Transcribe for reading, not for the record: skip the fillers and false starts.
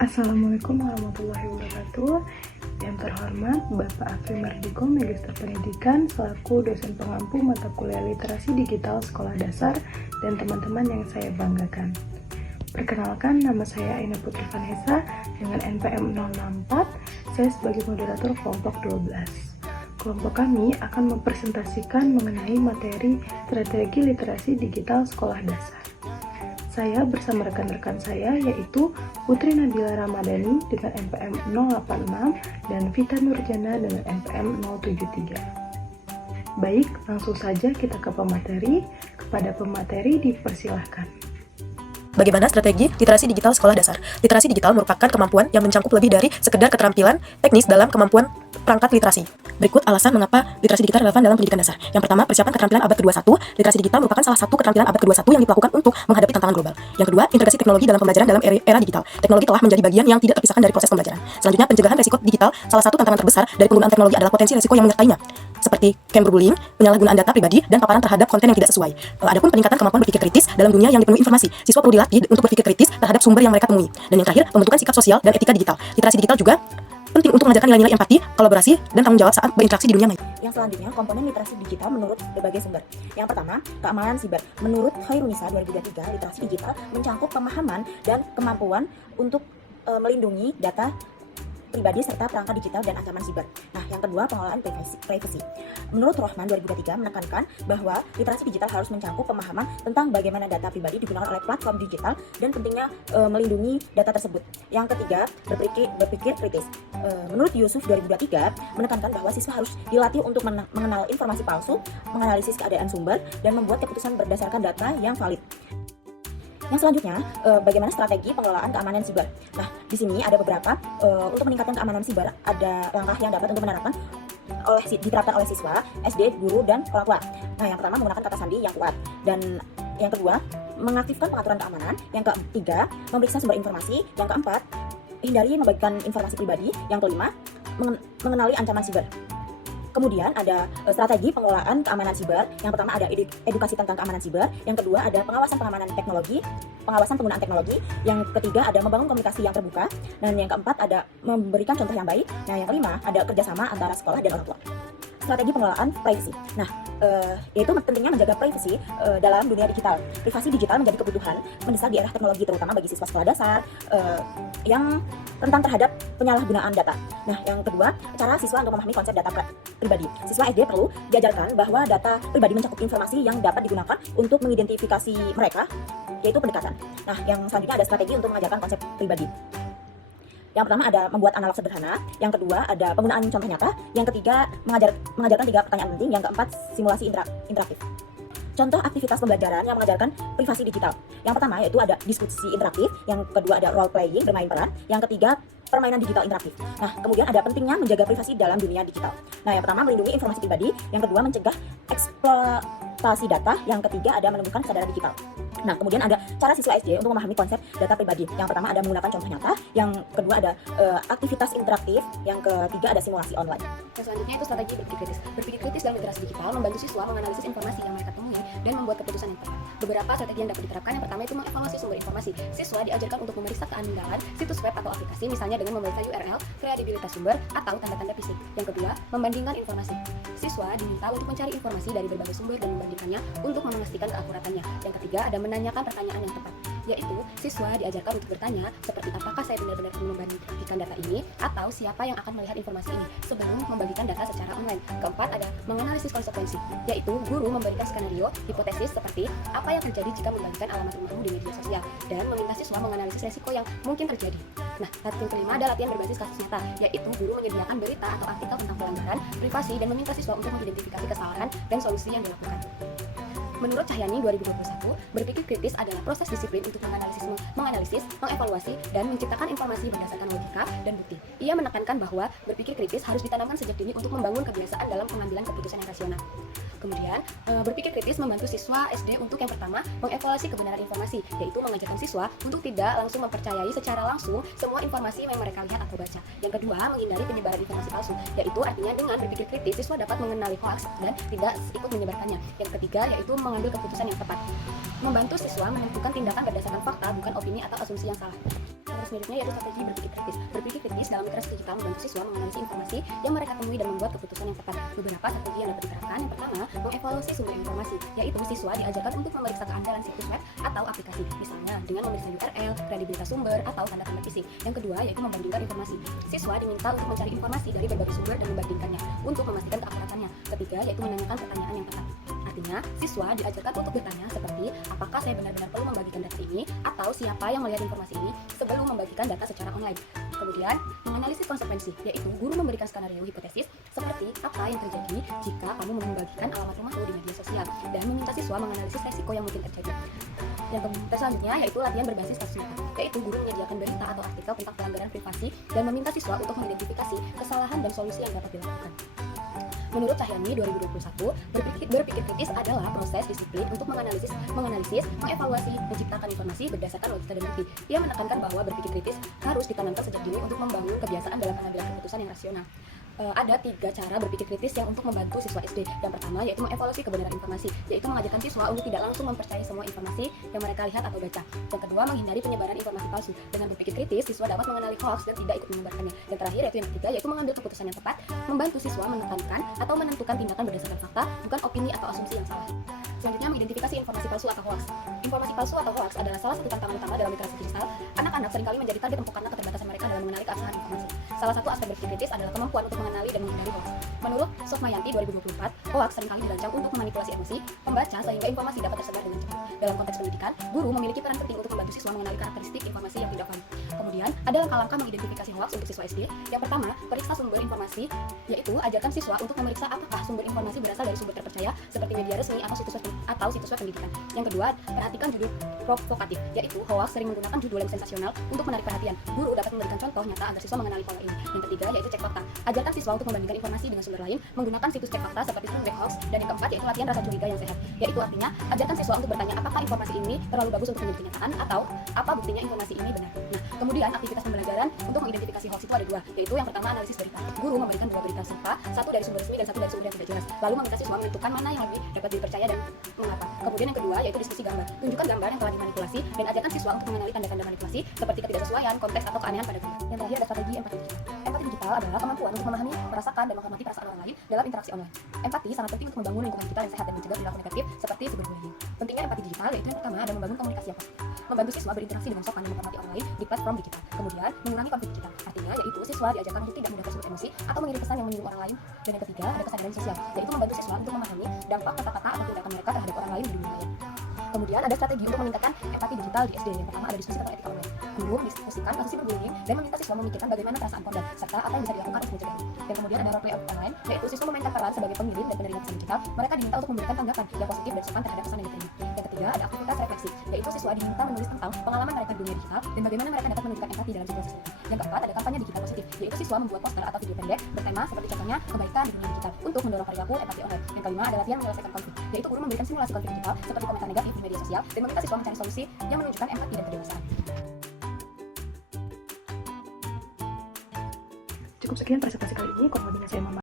Assalamualaikum warahmatullahi wabarakatuh. Yang terhormat Bapak Afri Mardiko, Magister Pendidikan, selaku dosen pengampu mata kuliah literasi digital sekolah dasar, dan teman-teman yang saya banggakan. Perkenalkan, nama saya Aina Putri Vanessa dengan NPM 064. Saya sebagai moderator kelompok 12. Kelompok kami akan mempresentasikan mengenai materi strategi literasi digital sekolah dasar. Saya bersama rekan-rekan saya yaitu Putri Nabila Ramadhani dengan NPM 086 dan Vita Nurjana dengan NPM 073. Baik, langsung saja kita ke pemateri. Kepada pemateri dipersilahkan. Bagaimana strategi literasi digital sekolah dasar? Literasi digital merupakan kemampuan yang mencakup lebih dari sekedar keterampilan teknis dalam kemampuan perangkat literasi. Berikut alasan mengapa literasi digital relevan dalam pendidikan dasar. Yang pertama, persiapan keterampilan abad ke-21. Literasi digital merupakan salah satu keterampilan abad ke-21 yang dilakukan untuk menghadapi tantangan global. Yang kedua, integrasi teknologi dalam pembelajaran dalam era digital. Teknologi telah menjadi bagian yang tidak terpisahkan dari proses pembelajaran. Selanjutnya, pencegahan resiko digital. Salah satu tantangan terbesar dari penggunaan teknologi adalah potensi resiko yang menyertainya, seperti cyberbullying, penyalahgunaan data pribadi, dan paparan terhadap konten yang tidak sesuai. Adapun peningkatan kemampuan berpikir kritis dalam dunia yang dipenuhi informasi. Siswa perlu dilatih untuk berpikir kritis terhadap sumber yang mereka temui. Dan yang terakhir, pembentukan sikap sosial dan etika digital. Literasi digital juga penting untuk mengajarkan nilai-nilai empati, kolaborasi, dan tanggung jawab saat berinteraksi di dunia maya. Yang selanjutnya, komponen literasi digital menurut berbagai sumber. Yang pertama, keamanan siber. Menurut Khairunisa 2023, literasi digital mencangkup pemahaman dan kemampuan untuk melindungi data pribadi serta perangkat digital dan ancaman siber. Nah, yang kedua, pengelolaan privacy. Menurut Rohman 2023 menekankan bahwa literasi digital harus mencangkup pemahaman tentang bagaimana data pribadi digunakan oleh platform digital dan pentingnya melindungi data tersebut. Yang ketiga, berpikir kritis. Menurut Yusuf 2023 menekankan bahwa siswa harus dilatih untuk mengenal informasi palsu, menganalisis keadaan sumber, dan membuat keputusan berdasarkan data yang valid. Yang selanjutnya, bagaimana strategi pengelolaan keamanan siber. Nah, di sini ada beberapa untuk meningkatkan keamanan siber, ada langkah yang dapat untuk diterapkan oleh siswa, SD, guru, dan orang tua. Nah, yang pertama, menggunakan kata sandi yang kuat. Dan yang kedua, mengaktifkan pengaturan keamanan. Yang ketiga, memeriksa sumber informasi. Yang keempat, hindari membagikan informasi pribadi. Yang kelima, mengenali ancaman siber. Kemudian ada strategi pengelolaan keamanan siber. Yang pertama ada edukasi tentang keamanan siber. Yang kedua ada pengawasan penggunaan teknologi. Yang ketiga ada membangun komunikasi yang terbuka. Dan yang keempat ada memberikan contoh yang baik. Nah, yang kelima ada kerjasama antara sekolah dan orang tua. Strategi pengelolaan privacy. Nah, yaitu pentingnya menjaga privacy dalam dunia digital. Privasi digital menjadi kebutuhan mendesak di era teknologi, terutama bagi siswa sekolah dasar yang rentan terhadap penyalahgunaan data. Nah, yang kedua, cara siswa untuk memahami konsep data pribadi. Siswa SD perlu diajarkan bahwa data pribadi mencakup informasi yang dapat digunakan untuk mengidentifikasi mereka, yaitu pendekatan. Nah, yang selanjutnya ada strategi untuk mengajarkan konsep pribadi. Yang pertama ada membuat analog sederhana, yang kedua ada penggunaan contoh nyata, yang ketiga mengajarkan 3 pertanyaan penting, yang keempat simulasi interaktif. Contoh aktivitas pembelajaran yang mengajarkan privasi digital. Yang pertama yaitu ada diskusi interaktif, yang kedua ada role playing, bermain peran, yang ketiga permainan digital interaktif. Nah, kemudian ada pentingnya menjaga privasi dalam dunia digital. Nah, yang pertama melindungi informasi pribadi, yang kedua mencegah eksploitasi data, yang ketiga ada menumbuhkan kesadaran digital. Nah, kemudian ada cara siswa SD untuk memahami konsep data pribadi. Yang pertama ada menggunakan contoh nyata, yang kedua ada aktivitas interaktif, yang ketiga ada simulasi online. Yang selanjutnya itu strategi berpikir kritis. Berpikir kritis dalam literasi digital membantu siswa menganalisis informasi yang mereka temui dan membuat keputusan yang tepat. Beberapa strategi yang dapat diterapkan, yang pertama itu mengevaluasi sumber informasi. Siswa diajarkan untuk memeriksa keandalan situs web atau aplikasi, misalnya dengan memeriksa URL, kredibilitas sumber, atau tanda-tanda fisik. Yang kedua, membandingkan informasi. Siswa diminta untuk mencari informasi dari berbagai sumber dan membandingkannya untuk memastikan keakuratannya. Yang ketiga, ada menanyakan pertanyaan yang tepat, yaitu siswa diajarkan untuk bertanya seperti apakah saya benar-benar membandingkan data ini, atau siapa yang akan melihat informasi ini sebelum membagikan data secara online. Keempat, ada menganalisis konsekuensi, yaitu guru memberikan skenario, hipotesis seperti apa yang terjadi jika membagikan alamat rumahmu di media sosial, dan meminta siswa menganalisis resiko yang mungkin terjadi. Nah, latihan kelima ada latihan berbasis kasus nyata, yaitu guru menyediakan berita atau artikel tentang pelanggaran privasi dan meminta siswa untuk mengidentifikasi kesalahan dan solusi yang dilakukan. Menurut Cahyani 2021, berpikir kritis adalah proses disiplin untuk menganalisis, mengevaluasi, dan menciptakan informasi berdasarkan logika dan bukti. Ia menekankan bahwa berpikir kritis harus ditanamkan sejak dini untuk membangun kebiasaan dalam pengambilan keputusan yang rasional. Kemudian, berpikir kritis membantu siswa SD untuk yang pertama, mengevaluasi kebenaran informasi, yaitu mengajarkan siswa untuk tidak langsung mempercayai secara langsung semua informasi yang mereka lihat atau baca. Yang kedua, menghindari penyebaran informasi palsu, yaitu artinya dengan berpikir kritis, siswa dapat mengenali hoax dan tidak ikut menyebarkannya. Yang ketiga, yaitu mengambil keputusan yang tepat, membantu siswa menentukan tindakan berdasarkan fakta, bukan opini atau asumsi yang salah. Yang selanjutnya yaitu strategi berpikir kritis. Berpikir kritis dalam literasi digital membantu siswa menganalisis informasi yang mereka temui dan membuat keputusan yang tepat. Beberapa strategi yang dapat diterapkan, yang pertama, mengevaluasi sumber informasi, yaitu siswa diajarkan untuk memeriksa keandalan situs web atau aplikasi, misalnya dengan memeriksa URL, kredibilitas sumber, atau tanda-tanda phishing. Yang kedua, yaitu membandingkan informasi. Siswa diminta untuk mencari informasi dari berbagai sumber dan membandingkannya untuk memastikan keakuratannya. Ketiga, yaitu menanyakan pertanyaan yang tepat. Artinya, siswa diajarkan untuk bertanya seperti, apakah saya benar-benar perlu membagikan data ini, atau siapa yang melihat informasi ini sebelum membagikan data secara online. Kemudian, menganalisis konsekuensi, yaitu guru memberikan skenario hipotesis seperti apa yang terjadi jika kamu membagikan alamat rumahmu di media sosial dan meminta siswa menganalisis resiko yang mungkin terjadi. Yang selanjutnya yaitu latihan berbasis kasus nyata, yaitu guru menyediakan berita atau artikel tentang pelanggaran privasi dan meminta siswa untuk mengidentifikasi kesalahan dan solusi yang dapat dilakukan. Menurut Cahyani 2021, berpikir kritis adalah proses disiplin untuk menganalisis, mengevaluasi, menciptakan informasi berdasarkan logika dan bukti. Ia menekankan bahwa berpikir kritis harus ditanamkan sejak dini untuk membangun kebiasaan dalam pengambilan keputusan yang rasional. Ada 3 cara berpikir kritis yang untuk membantu siswa SD. Yang pertama yaitu mengevaluasi kebenaran informasi, yaitu mengajarkan siswa untuk tidak langsung mempercayai semua informasi yang mereka lihat atau baca. Yang kedua, menghindari penyebaran informasi palsu. Dengan berpikir kritis, siswa dapat mengenali hoax dan tidak ikut menyebarkannya. Yang terakhir yaitu yang ketiga, yaitu mengambil keputusan yang tepat, membantu siswa menekankan atau menentukan tindakan berdasarkan fakta, bukan opini atau asumsi yang salah. Selanjutnya, mengidentifikasi informasi palsu atau hoax. Informasi palsu atau hoax adalah salah satu tantangan utama dalam literasi digital. Anak-anak seringkali menjadi target empuk karena keterbatasan mereka dalam mengenali keabsahan informasi. Salah satu aspek berpikir kritis adalah kemampuan untuk mengenali dan menghindari hoax. Menurut Sofmayanti 2024, hoax seringkali dirancang untuk memanipulasi emosi pembaca sehingga informasi dapat tersebar dengan cepat. Dalam konteks pendidikan, guru memiliki peran penting untuk membantu siswa mengenali karakteristik informasi yang tidak valid. Kemudian, ada langkah-langkah mengidentifikasi hoax untuk siswa SD. Yang pertama, periksa sumber informasi, yaitu ajarkan siswa untuk memeriksa apakah sumber informasi berasal dari sumber terpercaya seperti media resmi atau situs web pendidikan. Yang kedua, perhatikan judul provokatif, yaitu hoax sering menggunakan judul yang sensasional untuk menarik perhatian. Guru dapat memberikan contoh nyata agar siswa mengenali pola ini. Yang ketiga, yaitu cek fakta. Ajarkan siswa untuk membandingkan informasi dengan sumber lain menggunakan situs cek fakta seperti Hoax. Dan yang keempat, yaitu latihan rasa curiga yang sehat, yaitu artinya ajarkan siswa untuk bertanya apakah informasi ini terlalu bagus untuk menjadi kenyataan atau apa buktinya informasi ini benar. Nah, kemudian aktivitas pembelajaran untuk mengidentifikasi hoax itu ada 2, yaitu yang pertama analisis berita. Guru memberikan 2 berita serupa, satu dari sumber resmi dan satu dari sumber yang tidak jelas, lalu meminta siswa menentukan mana yang lebih dapat dipercaya dan mengapa. Kemudian yang kedua yaitu diskusi gambar. Tunjukkan gambar yang telah dimanipulasi dan ajarkan siswa untuk mengenali tanda-tanda manipulasi seperti ketidaksesuaian, konteks atau keanehan pada gambar. Yang terakhir ada strategi empati digital. Empati digital adalah kemampuan untuk memahami, merasakan, dan menghormati perasaan orang lain dalam interaksi online. Empati sangat penting untuk membangun lingkungan kita yang sehat dan mencegah perilaku negatif seperti cyberbullying. Pentingnya empati digital yaitu yang pertama ada membangun komunikasi yang positif, membantu siswa berinteraksi dengan sopan dan menghormati orang lain di platform digital. Kemudian mengurangi konflik digital, artinya yaitu siswa diajarkan untuk tidak mudah tersebut emosi atau mengirim pesan yang menyinggung orang lain. Dan yang ketiga ada kesadaran sosial, yaitu membantu siswa untuk memahami dampak kata-kata atau tindakan mereka terhadap orang lain di dunia maya. Kemudian ada strategi untuk meningkatkan empati digital di SD. Yang pertama ada diskusi tentang etika online. Guru mendiskusikan kasus cyberbullying dan meminta siswa memikirkan bagaimana perasaan korban serta apa yang bisa dilakukan untuk mencegahnya. Dan kemudian ada role play online, yaitu siswa memainkan peran sebagai pengirim dan penerima pesan digital. Mereka diminta untuk memberikan tanggapan yang positif dan sopan terhadap pesan yang diterima. Yang ketiga ada aktivitas refleksi, yaitu siswa diminta menulis tentang pengalaman mereka di dunia digital dan bagaimana mereka dapat menunjukkan empati dalam situasi seperti. Yang keempat ada kampanye digital positif, yaitu siswa membuat poster atau video pendek bertema seperti contohnya kebaikan di dunia digital untuk mendorong perilaku empati online. Yang kelima ada latihan menyelesaikan konflik, yaitu guru memberikan simulasi konflik digital seperti komentar negatif di media sosial dan meminta siswa mencari solusi yang menunjukkan empati dan kedewasaan. Cukup sekian presentasi kali ini. Kurang lebihnya saya mohon maaf.